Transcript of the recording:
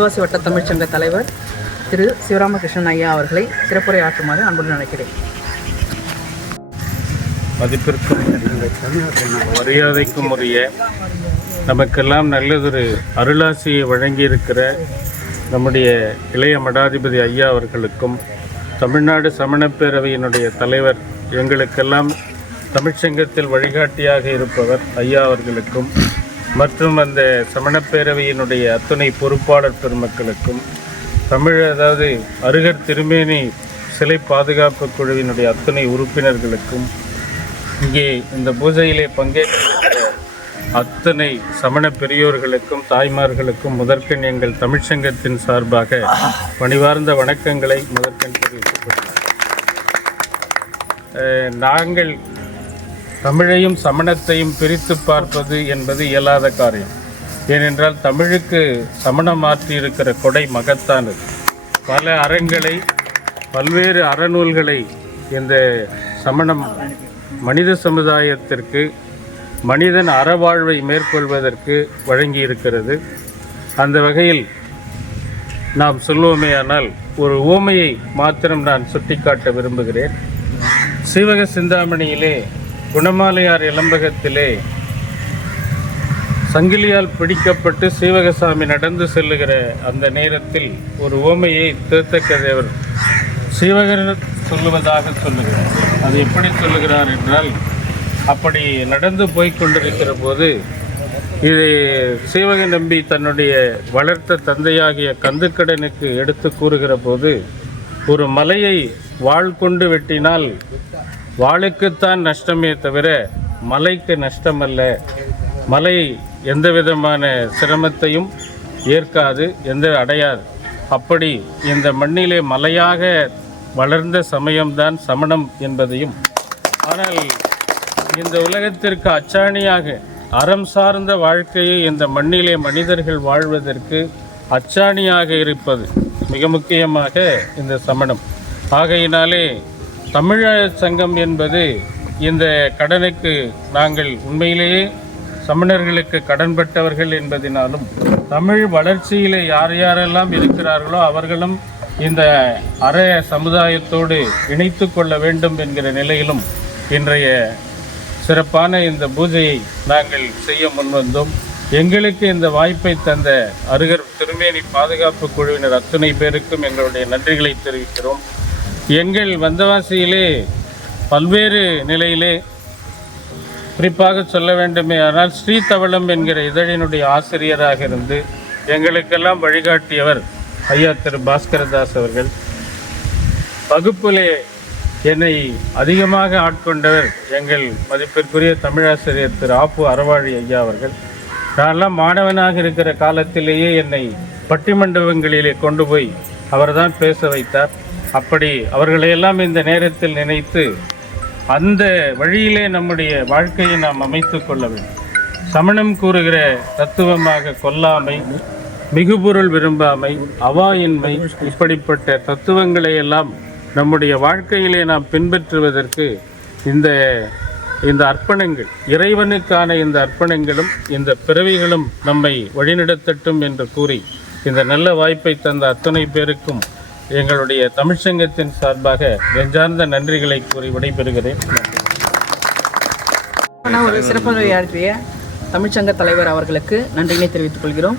வந்தவாசி வட்ட தமிழ்ச்சங்க தலைவர் திரு சிவராமகிருஷ்ணன் ஐயா அவர்களை சிறப்புரை ஆற்றுமாறு அன்புடன் நினைக்கிறேன். மதிப்பிற்கும் மரியாதைக்கும் உரிய நமக்கெல்லாம் நல்லதொரு அருளாசியை வழங்கியிருக்கிற நம்முடைய இளைய மடாதிபதி ஐயா அவர்களுக்கும், தமிழ்நாடு சமணப்பேரவையினுடைய தலைவர், எங்களுக்கெல்லாம் தமிழ்ச்சங்கத்தில் வழிகாட்டியாக இருப்பவர் ஐயா அவர்களுக்கும், மற்றும் அந்த சமணப்பேரவையினுடைய அத்துணை பொறுப்பாளர் பெருமக்களுக்கும், அதாவது அருகர் திருமேனி சிலை பாதுகாப்பு குழுவினுடைய அத்துணை உறுப்பினர்களுக்கும், இங்கே இந்த பூஜையிலே பங்கேற்கிற அத்தனை சமண பெரியோர்களுக்கும் தாய்மார்களுக்கும் முதற்கண் எங்கள் தமிழ்ச்சங்கத்தின் சார்பாக பணிவார்ந்த வணக்கங்களை முதற்கண் தெரிவித்துக் கொள்கிறேன். நாங்கள் தமிழையும் சமணத்தையும் பிரித்து பார்ப்பது என்பது இயலாத காரியம். ஏனென்றால் தமிழுக்கு சமணம் மாற்றியிருக்கிற கொடை மகத்தானது. பல அறங்களை, பல்வேறு அறநூல்களை இந்த சமணம் மனித சமுதாயத்திற்கு, மனிதன் அறவாழ்வை மேற்கொள்வதற்கு வழங்கி இருக்கிறது. அந்த வகையில் நாம் சொல்லுவோமேயானால் ஒரு உவமையை மாத்திரம் நான் சுட்டிக்காட்ட விரும்புகிறேன். சீவக சிந்தாமணியிலே குணமாலையார் இளம்பகத்திலே சங்கிலியால் பிடிக்கப்பட்டு சீவகசாமி நடந்து செல்லுகிற அந்த நேரத்தில் ஒரு உவமையை திருத்தக்கதேவர் சீவகர் சொல்லுவதாக சொல்லுகிறார். அது எப்படி சொல்லுகிறார் என்றால், அப்படி நடந்து போய்கொண்டிருக்கிற போது இது சீவக நம்பி தன்னுடைய வளர்த்த தந்தையாகிய கந்துக்கடனுக்கு எடுத்து கூறுகிற போது, ஒரு மலையை வாள் கொண்டு வெட்டினால் வாளுக்குத்தான் நஷ்டமே தவிர மலைக்கு நஷ்டமல்ல. மலை எந்த விதமான சிரமத்தையும் ஏற்காது, அடையாது. அப்படி இந்த மண்ணிலே மலையாக வளர்ந்த சமயம்தான் சமணம் என்பதையும், ஆனால் இந்த உலகத்திற்கு அச்சாணியாக அறம் சார்ந்த வாழ்க்கையை இந்த மண்ணிலே மனிதர்கள் வாழ்வதற்கு அச்சாணியாக இருப்பது மிக முக்கியமாக இந்த சமணம். ஆகையினாலே தமிழ் சங்கம் என்பது இந்த கடனுக்கு நாங்கள் உண்மையிலேயே சமணர்களுக்கு கடன்பட்டவர்கள் என்பதினாலும், தமிழ் வளர்ச்சியிலே யார் யாரெல்லாம் இருக்கிறார்களோ அவர்களும் இந்த அற சமுதாயத்தோடு இணைத்து கொள்ள வேண்டும் என்கிற நிலையிலும் இன்றைய சிறப்பான இந்த பூஜையை நாங்கள் செய்ய முன்வந்தோம். எங்களுக்கு இந்த வாய்ப்பை தந்த அருகர் திருமேனி பாதுகாப்பு குழுவினர் அத்தனை பேருக்கும் எங்களுடைய நன்றிகளை தெரிவிக்கிறோம். எங்கள் வந்தவாசியிலே பல்வேறு நிலையிலே, குறிப்பாக சொல்ல வேண்டுமே ஆனால், ஸ்ரீதவளம் என்கிற இதழினுடைய ஆசிரியராக இருந்து எங்களுக்கெல்லாம் வழிகாட்டியவர் ஐயா திரு பாஸ்கரதாஸ் அவர்கள். வகுப்பிலே என்னை அதிகமாக ஆட்கொண்டவர் எங்கள் மதிப்பிற்குரிய தமிழாசிரியர் திரு ஆப்பு அறவாழி ஐயா அவர்கள். நான்லாம் மாணவனாக இருக்கிற காலத்திலேயே என்னை பட்டிமண்டபங்களிலே கொண்டு போய் அவர்தான் பேச வைத்தார். அப்படி அவர்களையெல்லாம் இந்த நேரத்தில் நினைத்து அந்த வழியிலே நம்முடைய வாழ்க்கையை நாம் அமைத்து கொள்ள வேண்டும். சமணம் கூறுகிற தத்துவமாக கொல்லாமை, மிகுபொருள் விரும்பாமை, அவாயின்மை, இப்படிப்பட்ட தத்துவங்களை எல்லாம் நம்முடைய வாழ்க்கையிலே நாம் பின்பற்றுவதற்கு இந்த அர்ப்பணங்கள், இறைவனுக்கான இந்த அர்ப்பணங்களும் இந்த பிறவிகளும் நம்மை வழிநடத்தட்டும் என்று கூறி இந்த நல்ல வாய்ப்பை தந்த அத்தனை பேருக்கும் எங்களுடைய தமிழ்ச்சங்கத்தின் சார்பாக நெஞ்சார்ந்த நன்றிகளை கூறி விடைபெறுகிறேன். ஒரு சிறப்புரையாற்றிய தமிழ்ச்சங்க தலைவர் அவர்களுக்கு நன்றியை தெரிவித்துக் கொள்கிறோம்.